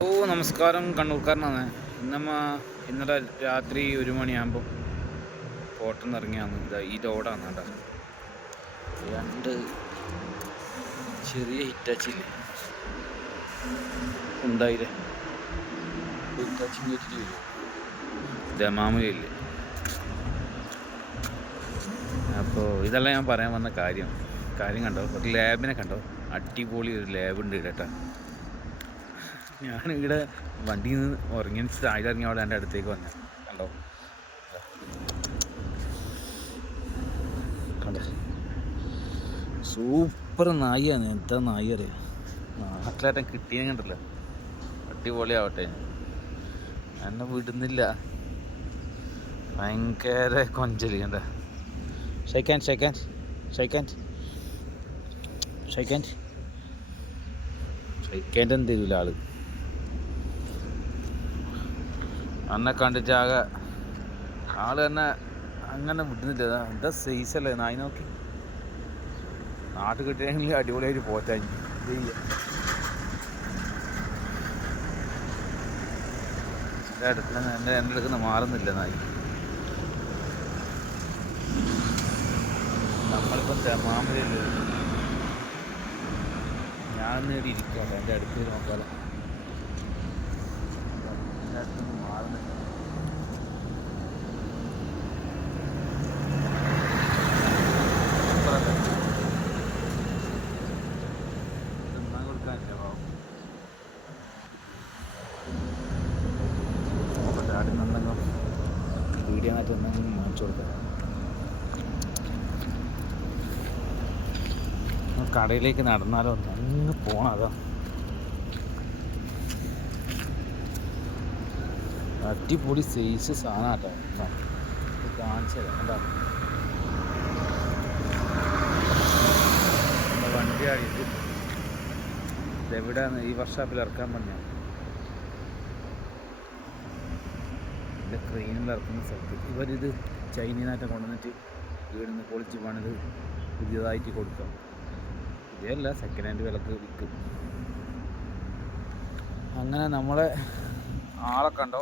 നമസ്കാരം, കണ്ണൂർക്കാരനാണ്. ഇന്നലെ രാത്രി 1 മണിയാകുമ്പോൾ കോട്ടയം നിന്ന് ഇറങ്ങിയാണ്. ഈ റോഡാണ് കേട്ടോ. 2 ചെറിയ ഹിറ്റാച്ചില്ലേ ഉണ്ടായില്ലേ, ഹിറ്റാച്ചി കയറ്റിട്ട് വരും. ദമാമിലില്ലേ. അപ്പോൾ ഇതെല്ലാം ഞാൻ പറയാൻ വന്ന കാര്യം കണ്ടോ, ഒരു ലാബിനെ കണ്ടോ? അടിപൊളി ഒരു ലാബുണ്ട് കേട്ടോ. ഞാനിവിടെ വണ്ടിയിൽ നിന്ന് ഉറങ്ങി താഴെ ഇറങ്ങി അവിടെ എൻ്റെ അടുത്തേക്ക് വന്നത് കണ്ടോ. കണ്ടോ, സൂപ്പർ നായിയാണ്. എന്താ നായി അറിയാം, നാട്ടിലായിട്ടും കിട്ടിയേ കണ്ടല്ലോ. അടിപൊളിയാവട്ടെ. എന്നെ വിടുന്നില്ല, ഭയങ്കര കൊഞ്ചല്. കണ്ട, ഷൈക്കാൻഡ് എന്ത് ചെയ്യൂല ആള്. എന്നെ കണ്ടിട്ട് ആള് തന്നെ അങ്ങനെ വിടുന്നില്ല. എന്താ സൈസല്ലേ നായി. നോക്കി, നാട്ടിൽ കിട്ടിയെങ്കിൽ അടിപൊളിയായിട്ട് പോറ്റാൻ. എൻ്റെ അടുക്കുന്ന മാറുന്നില്ല നായി. നമ്മളിപ്പം ദമാമിലല്ലേ, ഞാൻ നേടി ഇരിക്കുകയാണ്. എൻ്റെ അടുത്ത് നോക്കാലോ, എൻ്റെ അടുത്തൊന്നും മാറുന്നില്ല. തിന്നാൻ കൊടുക്കാനില്ല പാവം. ആടി നന്നെങ്കിലും വീഡിയോ ആയിട്ട് എന്തെങ്കിലും വാങ്ങിച്ചു കൊടുക്കാം. കടയിലേക്ക് നടന്നാലോ, അങ്ങ് പോണം. അതാ അടിപൊളി സൈസ് സാധനം കേട്ടോ. കാണിച്ചത് എന്താ വണ്ടി ആയിട്ട് ഇതെവിടെയാണ് ഈ വർഷാപ്പിൽ ഇറക്കാൻ പറഞ്ഞ എൻ്റെ ക്രെയിനിൽ ഇറക്കുന്ന സ്ഥലത്ത് ഇവരിത് ചൈനീനായിട്ട് കൊണ്ടുവന്നിട്ട് വീടിന്ന് പൊളിച്ച് പണിത് പുതിയതായിട്ട് കൊടുക്കാം. ഇതല്ല, സെക്കൻഡ് ഹാൻഡ് വിലക്ക് വിൽക്കും. അങ്ങനെ നമ്മളെ ആളെ കണ്ടോ,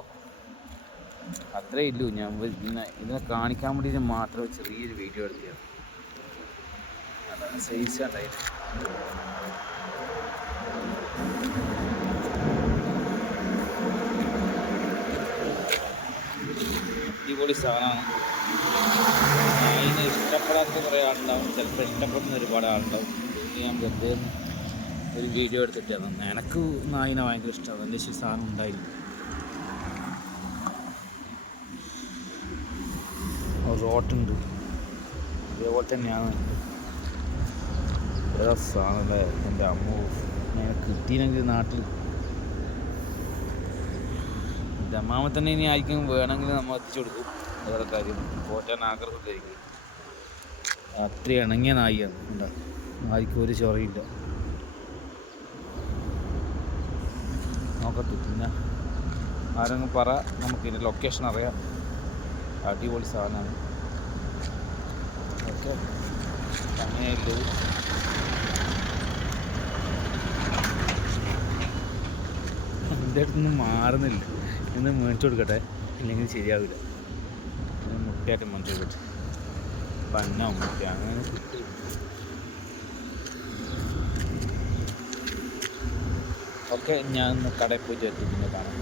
അത്രേ ഇല്ലൂ. ഞാൻ ഇതിനെ കാണിക്കാൻ വേണ്ടിയിട്ട് മാത്രം ചെറിയൊരു വീഡിയോ എടുത്തതാണ്. അതാണ് സൈസ് ഉണ്ടായിട്ട്. അടിപൊളി സാധനമാണ്. അതിനെ ഇഷ്ടപ്പെടാത്ത കുറേ ആളുണ്ടാവും, ചിലപ്പോൾ ഇഷ്ടപ്പെടുന്ന ഒരുപാട് ആളുണ്ടാവും. ഞാൻ വെറുതെ ഒരു വീഡിയോ എടുത്തിട്ടാണ്. എനിക്ക് നായിനെ ഭയങ്കര ഇഷ്ടമാണ്. എൻ്റെ സാധനം ഉണ്ടായിരുന്നു. റോട്ടുണ്ട്, അതേപോലെ തന്നെയാണ് ഏതാ സാധനമല്ലേ. എൻ്റെ അമ്മ ഞാൻ കിട്ടിയില്ലെങ്കിൽ നാട്ടിൽ ദമാമ തന്നെ ഇനി ആയിരിക്കും വേണമെങ്കിൽ നമ്മൾ എത്തിച്ചു കൊടുക്കും. വേറെ കാര്യം പോറ്റാൻ ആഗ്രഹമില്ലായിരിക്കും. അത്ര ഇണങ്ങിയ നായിയാണ്. ഉണ്ടാ, നായിക്ക് ഒരു ചൊറയില്ല. നോക്കട്ടെ, പിന്നെ ആരെങ്കിലും പറ, നമുക്കിതിൻ്റെ ലൊക്കേഷൻ അറിയാം. അടിപൊളി സാധനമാണ്. ഓക്കെ, അങ്ങനെയല്ലേ. എൻ്റെ അടുത്തൊന്നും മാറുന്നില്ല. ഇന്ന് മേടിച്ചു കൊടുക്കട്ടെ, ഇല്ലെങ്കിൽ ശരിയാവില്ല. മുട്ടയായിട്ട് മേടിച്ചു കൊടുക്കട്ടെ. പന്ന മുട്ട അങ്ങനെ കിട്ടും. ഓക്കെ, ഞാൻ കടയിൽ പോയിട്ട് എത്തി, പിന്നെ കാണാം.